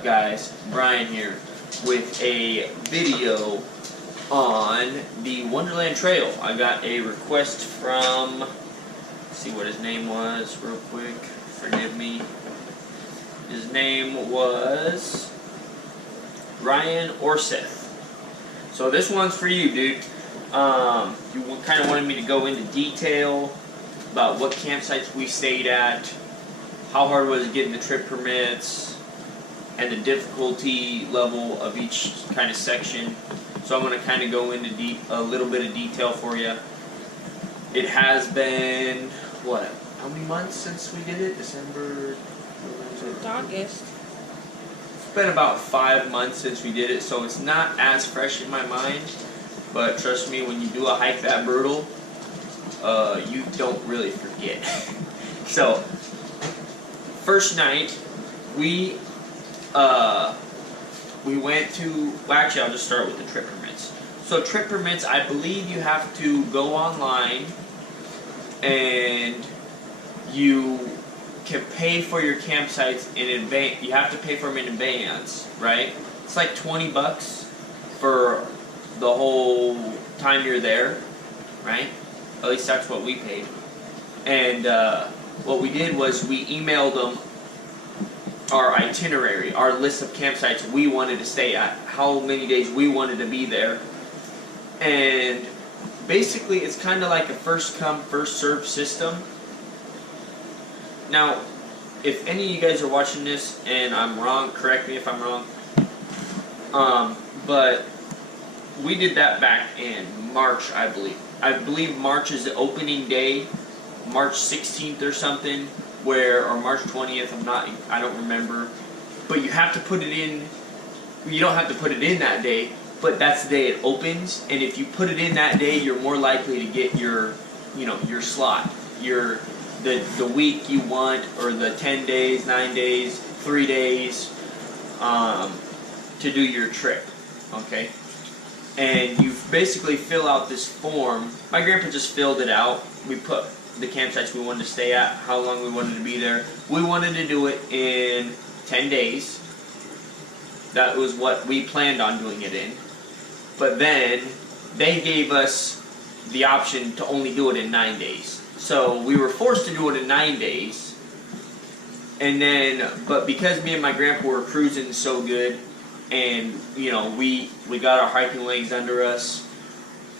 up, guys? Brian here with a video on the Wonderland Trail. I got a request from, let's see what his name was real quick, forgive me. His name was Ryan Orseth. So this one's for you, dude. You kind of wanted me to go into detail about what campsites we stayed at, how hard was it getting the trip permits, and the difficulty level of each kind of section. So I'm going to kind of go into a little bit of detail for you. It has been, what, how many months since we did it? December? August. It's been about 5 months since we did it, so it's not as fresh in my mind. But trust me, when you do a hike that brutal, you don't really forget. So, first night, we went to, well, actually I'll just start with the trip permits. So trip permits, I believe you have to go online and you can pay for your campsites in advance. You have to pay for them in advance, right? It's like $20 for the whole time you're there, right? At least that's what we paid. And what we did was we emailed them our itinerary, our list of campsites we wanted to stay at, how many days we wanted to be there. And basically it's kind of like a first come, first served system. Now, if any of you guys are watching this and I'm wrong, correct me if I'm wrong. But we did that back in March, I believe. I believe March is the opening day, March 16th or something, or March 20th, I don't remember. But you have to put it in, you don't have to put it in that day, but that's the day it opens. And if you put it in that day, you're more likely to get your, your slot, the week you want, or the 10 days, 9 days, 3 days, to do your trip, okay? And you basically fill out this form. My grandpa just filled it out. We put the campsites we wanted to stay at, how long we wanted to be there. We wanted to do it in 10 days. That was what we planned on doing it in. But then they gave us the option to only do it in 9 days. So we were forced to do it in 9 days. And then, but because me and my grandpa were cruising so good, and we got our hiking legs under us,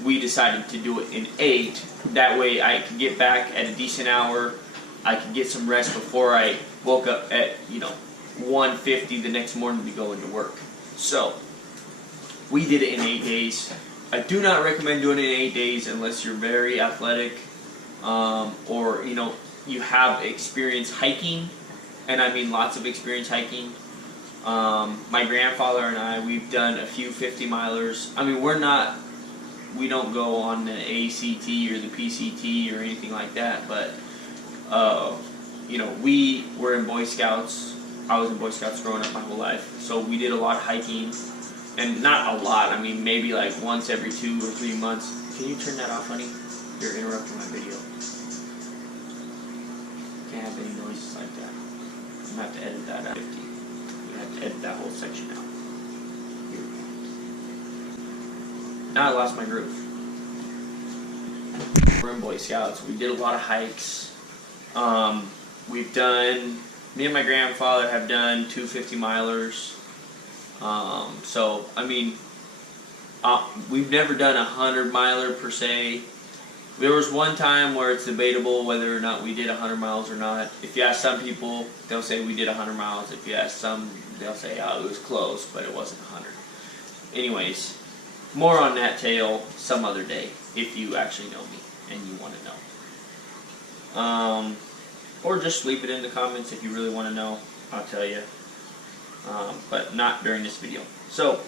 we decided to do it in 8. That way I could get back at a decent hour. I could get some rest before I woke up at 1:50 the next morning to go into work. So we did it in 8 days. I do not recommend doing it in 8 days unless you're very athletic, or you have experience hiking, and I mean lots of experience hiking. My grandfather and I, we've done a few 50-milers. I mean, we don't go on the ACT or the PCT or anything like that, but, we were in Boy Scouts. I was in Boy Scouts growing up my whole life, so we did a lot of hiking, and not a lot, I mean, maybe like once every 2 or 3 months. Can you turn that off, honey? You're interrupting my video. Can't have any noises like that. I'm going to have to edit that out. Edit that whole section out. Here. Now I lost my groove. We're in Boy Scouts. We did a lot of hikes. Me and my grandfather have done 2 50-milers. So, I mean, we've never done a 100-miler per se. There was one time where it's debatable whether or not we did 100 miles or not. If you ask some people, they'll say we did 100 miles. If you ask some, they'll say, oh, it was close, but it wasn't 100. Anyways, more on that tale some other day, if you actually know me and you want to know. Or just leave it in the comments if you really want to know. I'll tell you. But not during this video. So,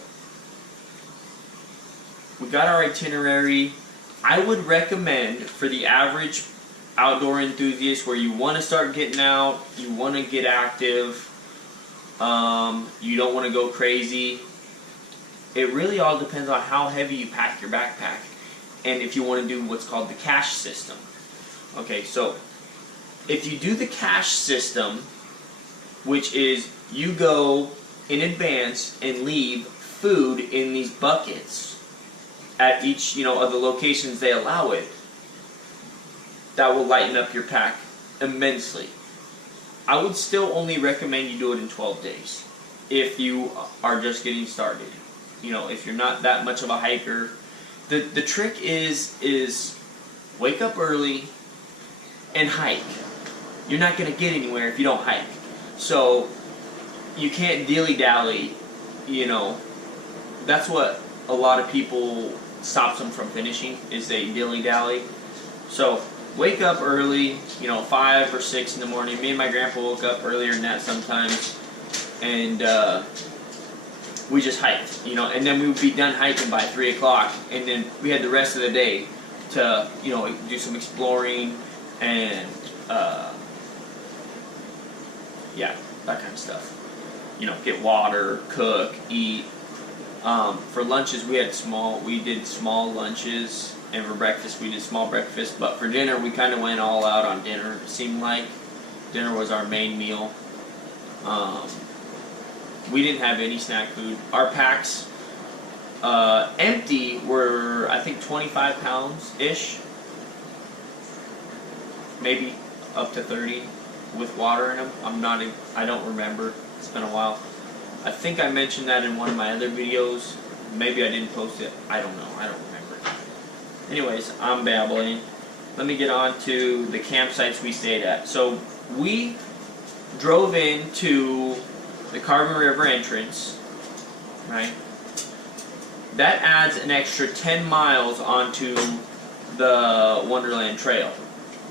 we got our itinerary. I would recommend for the average outdoor enthusiast where you want to start getting out, you want to get active, you don't want to go crazy. It really all depends on how heavy you pack your backpack and if you want to do what's called the cache system. Okay, so if you do the cache system, which is you go in advance and leave food in these buckets at each, of the locations they allow it, that will lighten up your pack immensely. I would still only recommend you do it in 12 days if you are just getting started. If you're not that much of a hiker, the trick is wake up early and hike. You're not going to get anywhere if you don't hike. So you can't dilly-dally, That's what a lot of people stops them from finishing, is they dilly-dally. So wake up early, 5 or 6 in the morning. Me and my grandpa woke up earlier than that sometimes, and we just hiked, and then we would be done hiking by 3 o'clock, and then we had the rest of the day to, do some exploring and, that kind of stuff. Get water, cook, eat. For lunches, we did small lunches, and for breakfast, we did small breakfast, but for dinner, we kind of went all out on dinner, it seemed like. Dinner was our main meal. We didn't have any snack food. Our packs, empty, were, I think, 25 pounds-ish. Maybe up to 30 with water in them. I don't remember. It's been a while. I think I mentioned that in one of my other videos. Maybe I didn't post it. I don't know. I don't remember. Anyways, I'm babbling. Let me get on to the campsites we stayed at. So we drove into the Carbon River entrance, right? That adds an extra 10 miles onto the Wonderland Trail,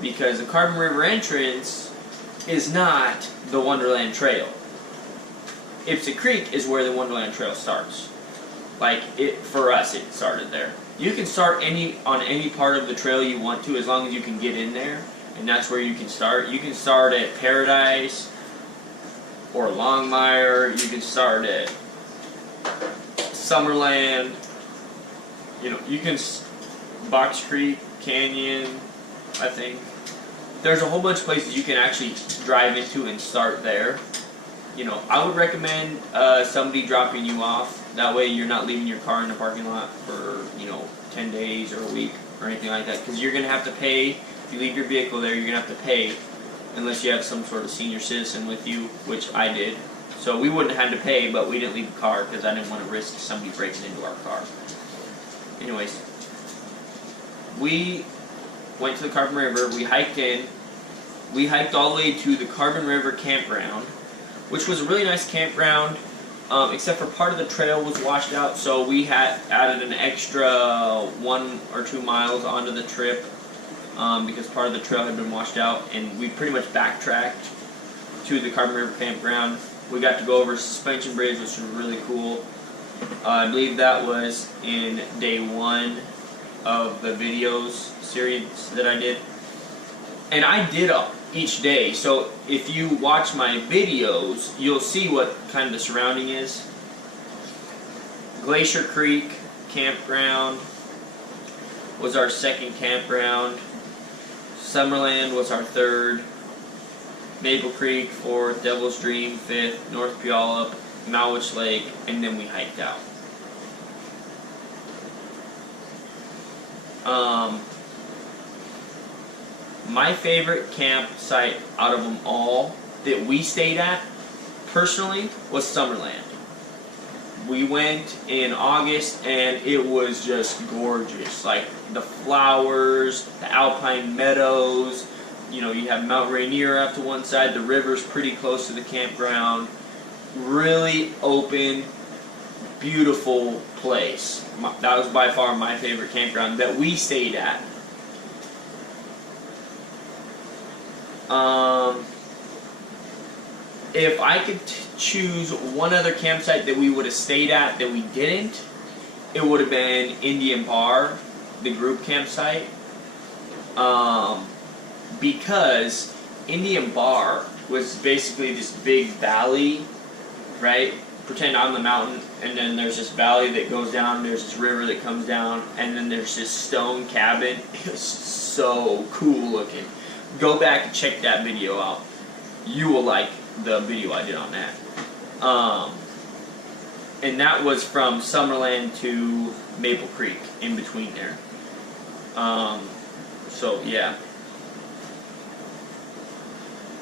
because the Carbon River entrance is not the Wonderland Trail. Ipsy Creek is where the Wonderland Trail starts. For us, it started there. You can start on any part of the trail you want to, as long as you can get in there, and that's where you can start. You can start at Paradise or Longmire. You can start at Summerland. You can Box Creek, Canyon, I think. There's a whole bunch of places you can actually drive into and start there. I would recommend somebody dropping you off. That way you're not leaving your car in the parking lot for, 10 days or a week or anything like that. Because you're going to have to pay. If you leave your vehicle there, you're going to have to pay. Unless you have some sort of senior citizen with you, which I did. So we wouldn't have had to pay, but we didn't leave the car because I didn't want to risk somebody breaking into our car. Anyways, we went to the Carbon River. We hiked in. We hiked all the way to the Carbon River campground, which was a really nice campground, except for part of the trail was washed out, so we had added an extra 1 or 2 miles onto the trip, because part of the trail had been washed out, and we pretty much backtracked to the Carbon River campground. We got to go over Suspension Bridge, which was really cool. I believe that was in day 1 of the videos series that I did. And I did each day, so if you watch my videos, you'll see what kind of the surrounding is. Glacier Creek campground was our second campground. Summerland was our third. Maple Creek, 4th, Devil's Dream, 5th, North Puyallup, Malwich Lake, and then we hiked out. My favorite campsite out of them all that we stayed at, personally, was Summerland. We went in August and it was just gorgeous. Like the flowers, the alpine meadows, you have Mount Rainier off to one side, the river's pretty close to the campground. Really open, beautiful place. That was by far my favorite campground that we stayed at. If I could choose one other campsite that we would have stayed at that we didn't, it would have been Indian Bar, the group campsite. Because Indian Bar was basically this big valley, right? Pretend I'm the mountain, and then there's this valley that goes down, there's this river that comes down, and then there's this stone cabin. It was so cool looking. Go back and check that video out. You will like the video I did on that. and that was from Summerland to Maple Creek, in between there. So yeah,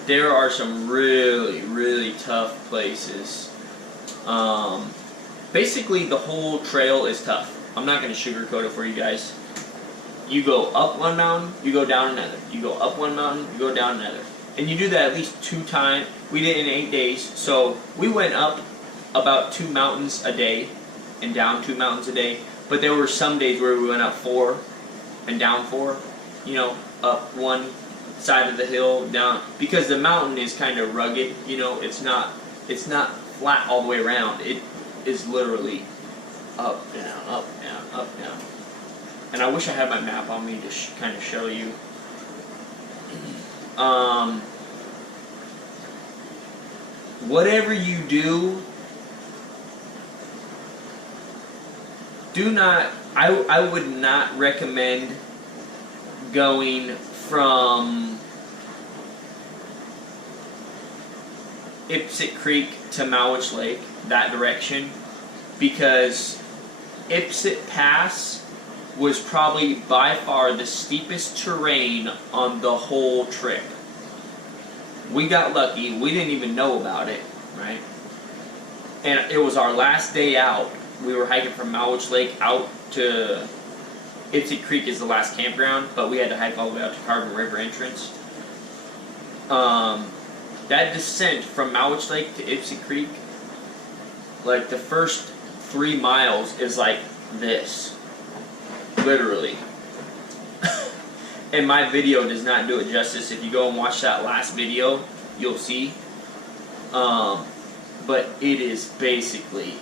there are some really, really tough places. Basically, the whole trail is tough. I'm not going to sugarcoat it for you guys. You go up one mountain, you go down another. You go up one mountain, you go down another. And you do that at least 2 times. We did it in 8 days. So we went up about 2 mountains a day and down 2 mountains a day. But there were some days where we went up 4 and down 4. You know, up one side of the hill, down, because the mountain is kind of rugged. You know, it's not flat all the way around. It is literally up, down, up, down, up, down. And I wish I had my map on me to kind of show you. Whatever you do, I would not recommend going from Ipsit Creek to Mowich Lake, that direction, because Ipsit Pass was probably by far the steepest terrain on the whole trip. We got lucky. We didn't even know about it, right? And it was our last day out. We were hiking from Mowich Lake out to Ipsit Creek is the last campground, but we had to hike all the way out to Carbon River entrance. That descent from Mowich Lake to Ipsit Creek, like the first 3 miles is like this. Literally. And my video does not do it justice. If you go and watch that last video, you'll see. But it is basically,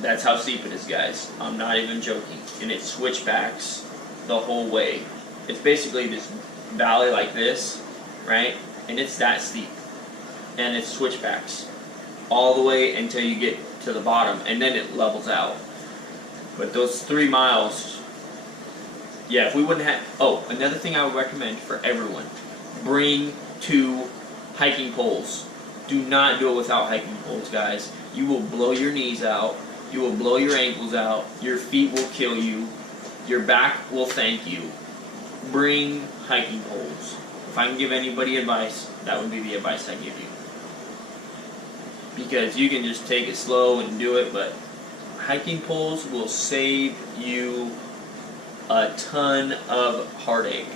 that's how steep it is, guys. I'm not even joking. And it switchbacks the whole way. It's basically this valley like this, right? And it's that steep. And it switchbacks all the way until you get to the bottom. And then it levels out. But those 3 miles, yeah, if we wouldn't have... Oh, another thing I would recommend for everyone. Bring 2 hiking poles. Do not do it without hiking poles, guys. You will blow your knees out. You will blow your ankles out. Your feet will kill you. Your back will thank you. Bring hiking poles. If I can give anybody advice, that would be the advice I give you. Because you can just take it slow and do it, but hiking poles will save you a ton of heartache.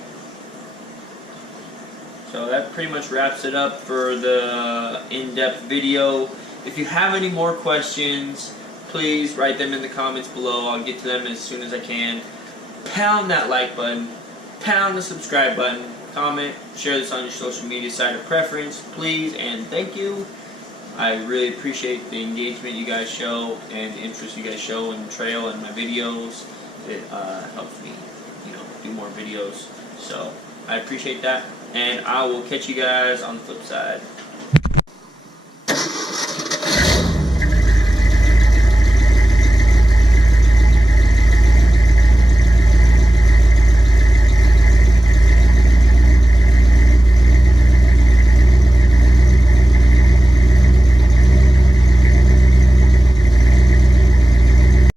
So that pretty much wraps it up for the in-depth video. If you have any more questions, please write them in the comments below. I'll get to them as soon as I can. Pound that like button. Pound the subscribe button. Comment. Share this on your social media site of preference, please, and thank you. I really appreciate the engagement you guys show and the interest you guys show in the trail and my videos. It helps me, do more videos. So I appreciate that, and I will catch you guys on the flip side.